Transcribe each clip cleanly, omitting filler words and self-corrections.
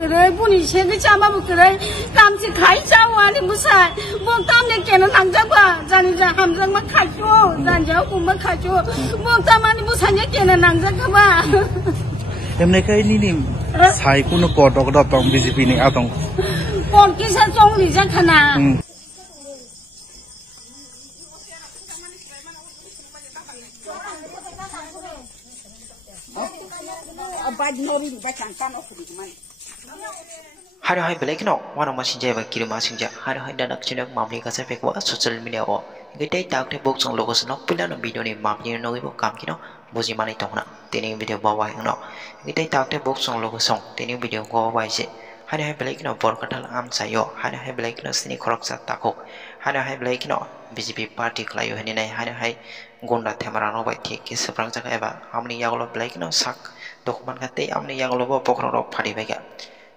그래 분이 세계 잡아보 그래 깜찍 가이자와니 무사 뭐 땀내 깨는 남자가 자니자 함정만 가죠 난자 꿈만 가죠 뭐 땀아니 무사냐 깨는 남자가 봐 em này cái ní sai cũng nó có đọc đọc trong BJP này ao trong còn cái sao trong thì chắc khả năng Hari hari belai kena warna masih jaya bagi rumah sinja hari hari dan nak cina mamli kasih fake wa social media wa kita tak teh box logo senok pila no video ni mamli no ibu kam kino buzi mana itu na tini video bawa yang no kita tak teh box logo song tini video bawa bawa je hari hari belai kena bor katal am sayo hari hari belai kena sini korok sat takuk hari hari belai kena BJP party kelayu hari ni hari hari gonda themara no baik thik kes seberang jaga eba amni yang lo belai kena sak dokumen kate amni yang lo bawa pokok rok padi baik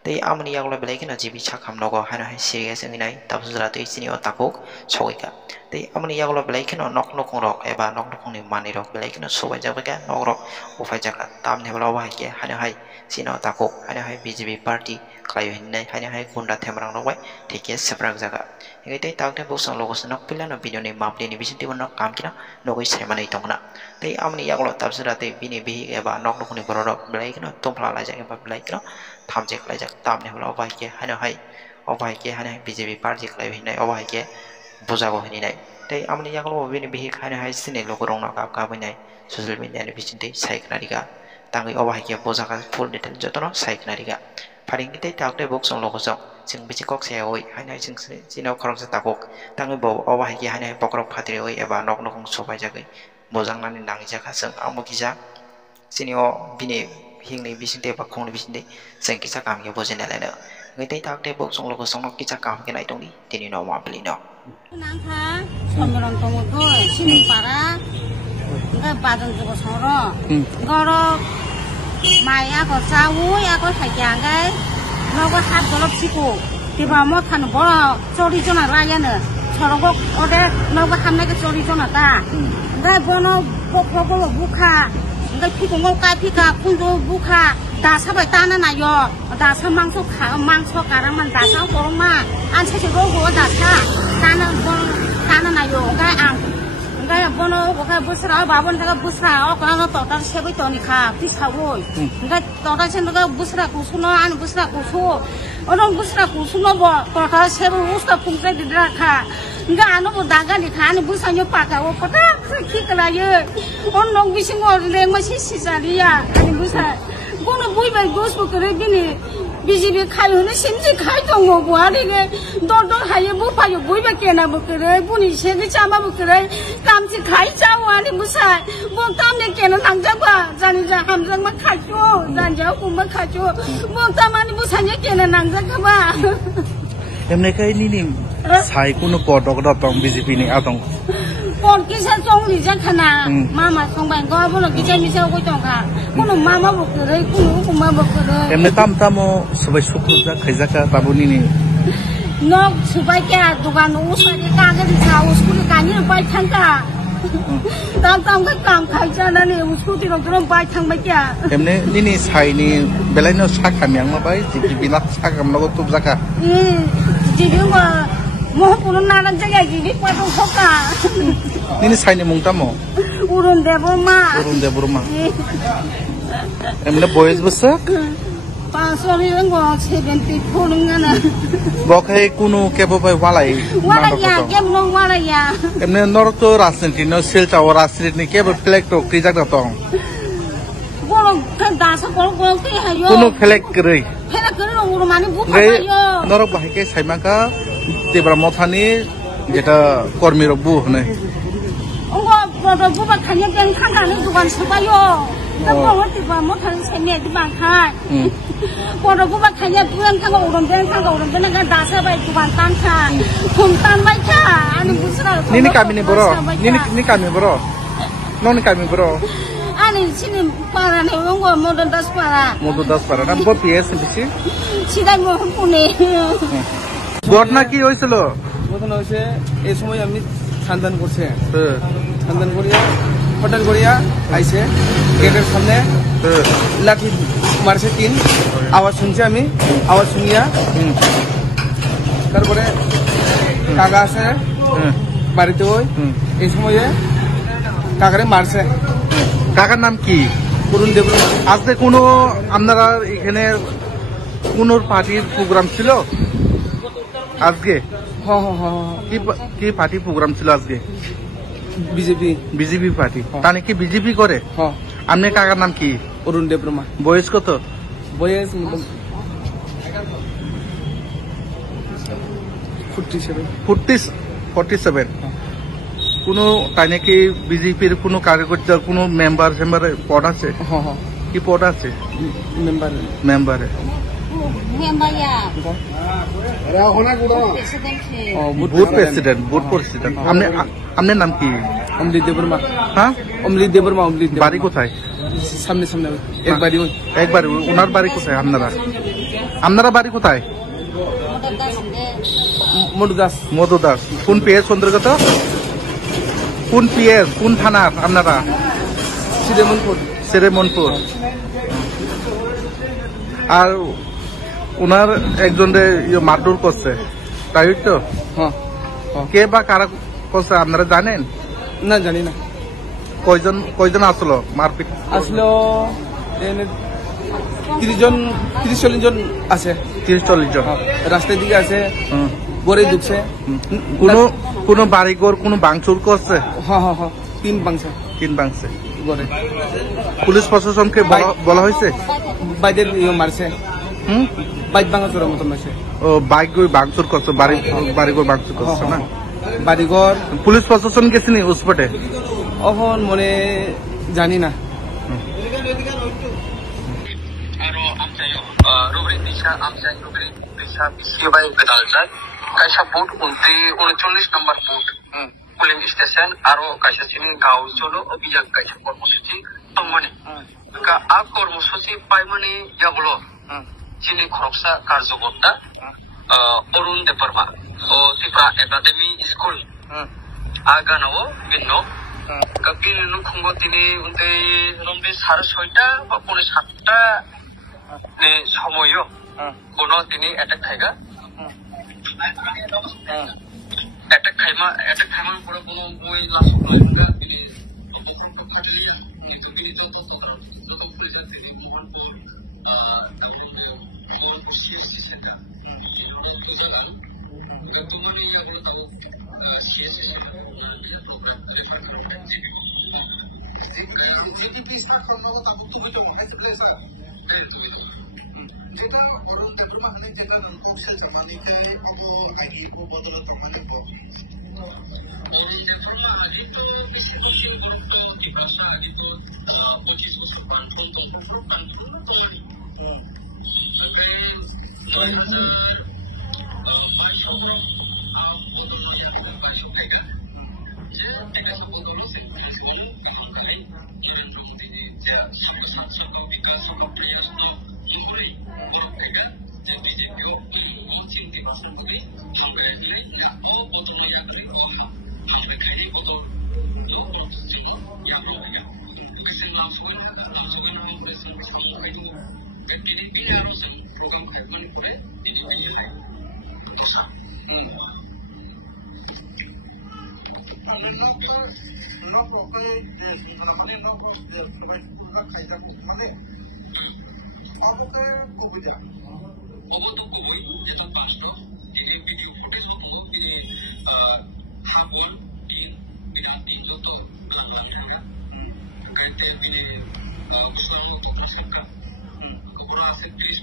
Tapi amni yang lo belai kena jibi cakam logo hana hai serius ini nai tapi sudah tu istri o takuk soika. Tapi amni yang lo belai kena nok nok rok eba nok nok ni mani rok belai kena soba jaga kan nok rok ufai jaga tam ne belawa hai ke hana hai sini o takuk hana hai BJP party kelayu ini nai hana hai gunda temerang rok wai tiket seberang jaga. Yang itu tak ada busang logo senok pilihan no video ni map ni bisa tiba nok kam kena nok isai mana itu kena. Tapi amni yang lo tapi sudah tu bini bihi eba nok nok ni berorok belai kena tumpah lajak eba belai kena tham cek lajak tam ne belawa hai ke hana hai obai ke hana BJP party kelayu ini nai obai ke buzago ini nai. Tapi amni yang lo bini bihi hana hai sini logo rong nak kap ini nai social media ni bisa ti sai kena diga. Tangi obai ke buzaga full detail jotono sai kena diga. Paling kita tak ada box logo song. Sing bisi kok saya oi, hanya sing sini korang setakuk. Tangi bawa obai ke hana pokrok patri oi eba nok nok sobai jaga. Bozang nani nangi jaga seng amu kisah. Sini o bini hing ni bising te bakong ni bising te seng kisah kami ke bozen elena. Kita tak ada box logo song nok kisah kami ke naik tong ni. Tini no mampu no. Nangka, someron tong tu, sini para, enggak padang juga soro. Kalau Maya kau sawu ya kau sayang kan, lagu hat golok siku, tiba mau tan bola curi cuna raya ne, corok order lagu hamne ke curi cuna ta, enggak bono pokok buka, enggak piku mau kai pika kunju buka, dasar betana na yo, dasar mangso karang man dasar korma, anse rogo dasar, tanah na yo, enggak ang. Enggak bono bukan busra babon enggak busra oh kalau total siapa itu nikah bisa woi enggak total siapa busra kusuno an busra kusu orang busra kusuno bo total siapa busra pungkai di neraka enggak anu bodaga nikah anu busanya pakai oh pada kikala ye orang bisa ngoreng masih sisa dia anu busra bono bui baik bos bukan begini BJP kayu ni simsi kayu tunggu buat ini, dor kayu buka yu bui berkena berkena, buni sekitar sama berkena, kamsi kayu jawa ni musa, bukan tamnya kena nangjaga, jadi hamzang mak kayu, dan jauh kumba kayu, bukan taman ni musanya kena nangjaga ba. Em này cái ní sai cũng nó có đọc đọc trong BJP này ao trong còn cái sao trong thì chắc khả năng mama không bạn có bao giờ cái chân như sao có chồng cả có nó mama bực từ đây cũng mama bực từ đây em này tam tam o sebagai syukur dah kerja ke tabun ini nó sebaiknya tukang usaha di kagak di sawah sekolah kanya baik thang cả tam cái काम kerja nanti usaha di orang baik thang baik ya em này ini sai ni belai no sak kami yang apa jadi bilang sak kami no tuh zaka jadi mah mau pun nanan jaga jadi patung soka ini sai ni mungtam mo urun debur ma em này boys besar pasal ni orang 70 dengan bok hai kuno kepo pai walai ya kem nong walai ya em này norok to rasniti no sil taw rasniti ni kepo flek to krijak da tong bolong kan dasa bolong ke hayo kuno flek kerei urun mani buka hayo norok bahai ke sai maka tebra mothani jeta kormi robu ne enggak buka kanya yang kan dukan sebayo kalau tiba mothani seme di bangkai kalau buka kanya bukan kan urun dengan dasar baik dukan tanka kumtan baca anu busra ini kami ni bro ini kami bro non kami bro ani sini para ne enggak modal das para nam bo PS bisi sidai mo pune ঘটনা কি হয়েছিল ঘটনা হয়েছে এই সময় আমি সন্ধান করছে সন্ধান করিয়া হঠাৎ করিয়া আইসে গেটের সামনে লাঠি মারছে 3 আওয়াজ শুনছি আমি আওয়াজ শুনিয়া তারপরে কাকা আছে বাড়িতে ওই এই সময়ে কাকারে মারছে। কাকার নাম কি? অরুণ দেববর্মা। আজকে কোনো আপনারা এখানে কোন পার্টির প্রোগ্রাম ছিল আজকে? কি পার্টি প্রোগ্রাম ছিল আজকে? BJP party. তাহলে কি বিজেপি করে? আপনি কাকার নাম কি? অরুণ দেববর্মা। বয়স কত? বয়স 47। কোনো তাই নাকি বিজেপির কোনো কার্যকর্তা কোনো মেম্বার পদ আছে? কি পদ আছে? মেম্বারে বুথ প্রেসিডেন্ট। আপনার নাম কি? অমৃত দেববর্মা। হ্যাঁ, অমৃত দেববর্মা। বাড়ি কোথায়? সামনে একবারই ওনার বাড়ি কোথায়? আপনারা বাড়ি কোথায়? মধু দাস। কোন পিএস অন্তর্গত? কোন পিএস কোন থানার আপনারা? শ্রীমনপুর। আর ওনার একজনের মারধর করছে তাই তো? কে বা কারা করছে আপনারা জানেন? না, জানি না। কয়জন আসলো মারপিট? আসলো 30-40 জন আছে। 30-40 জন রাস্তার দিকে আছে, গড়ে ঢুকছে। কোন বাড়িঘর কোন ভাঙচুর করছে? 3 ভাঙছে গড়ে। পুলিশ প্রশাসনকে বলা হয়েছে? বাইদের মারছে, বাইক ভাঙাচুরের মতন হয়েছে। ও বাইক ভাঙচুর করছে, বাড়িঘর ভাঙচুর করছে না? বাড়িঘর পুলিশ প্রশাসন গেছিনি উসপটে? এখন মনে জানি না। উনচল্লিশ নম্বর বুথ পুলিং স্টেশন আর কাইসা চিনি গাঁও চলো অভিযান কাইসা কর্মসূচি মানে আ কর্মসূচি পাই মানে ইয়াগুলো চিনি খরকসা কার্যকর্তা অরুণ দেববর্মা ও ত্রিপুরা একাডেমি স্কুল আগানাও ভিন্ন বিন খুঙ্গ তিনি রমদি 6:30 বা 6:45 সময় কোনো তিনি অ্যাটাক খাইগা অ্যাটাক খাইমার পরে কোনো বই লাশ তিনি খাটলিয়া তিনি যত পুলিশ তিনি মোহনপুর সিএসসি সেন্টার জায়গা তোমার ইয়াগুলো তাও সিএসসি প্রোগ্রাম যেটা অরুণ দেববর্মা যেটা নাম করছে জমানিতে আগে বদলত মানে অরুণ দেববর্মা আগে তো বেশি ভাষা আগে তো 25 বছর পান্থন তোমার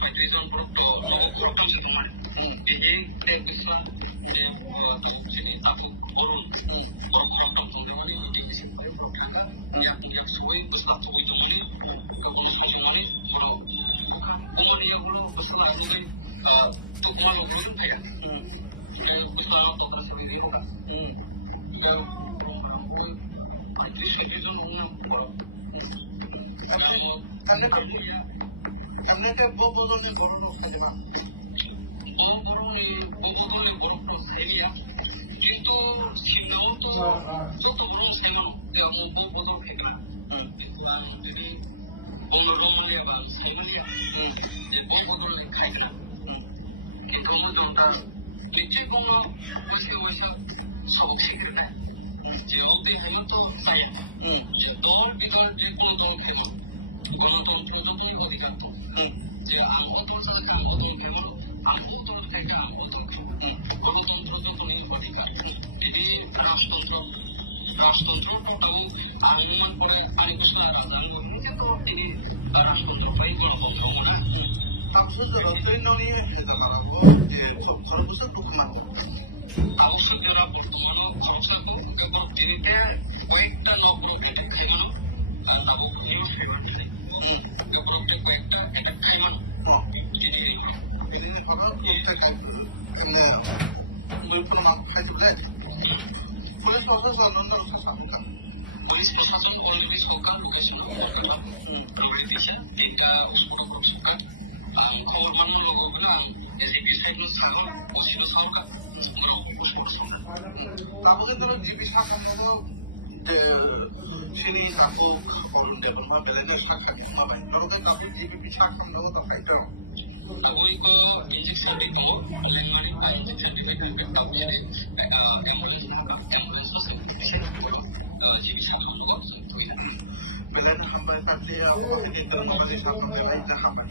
30-35 জন বড় ধরনের কিন্তু ছিলেও তো যত বড় সেমন তেমন বদল থেকে না কিন্তু আমি যদি বঙ্গবন্ধু মানে আবার সেগুলিয়া বঙ্গবন্ধু খাই না কিন্তু ওটা নিশ্চয় কোনো বসে বসে সব শিখে না যে ওদের হলো তো তাই যে দল বিদল যে কোনো দল খেলো গণতন্ত্র যতই অধিকার তো যে আমবদল সাথে আমবদল কেবল আমবদল থেকে আমবদল গণতন্ত্র যতই অধিকার যদি রাষ্ট্রতন্ত্রটাও আন্দোলন করে পানি ঘোষণা রাজধানী কিন্তু তিনি রাষ্ট্রতন্ত্র পাই গণতন্ত্র মানে অবশ্যই যারা বর্তমানে সংসার কেবল তিনিতে কয়েকটা নবপ্রকৃতি ছিল নবপ্রকৃতি ফেভার ছিলেন কেবল কয়েকটা একটা খাইমান যিনি পুলিশ প্রশাসন বলবি সরকার লোকেশন দিশা তিনটা পুরোপুরি সরকার খবর বানানো লোকগুলা এসিপি সাহেব সাগর পশ্চিম সরকার তারপরে ধরো জিপি শাখা তিনি কাকু অরুণদেবমা বেলেনের শাখা হবে তবে কাপি জিপি শাখা নেব দরকার তো ওইগুলো ইঞ্জেকশন দিত অনলাইন মারি পাই সার্টিফিকেট একটা ছেড়ে একটা অ্যাম্বুলেন্স আছে জিপি শাখা বন্ধ করছে বেলেন হামবাই পাচ্ছে আপনি কিন্তু আমাদের সামনে লাইটটা হামবাই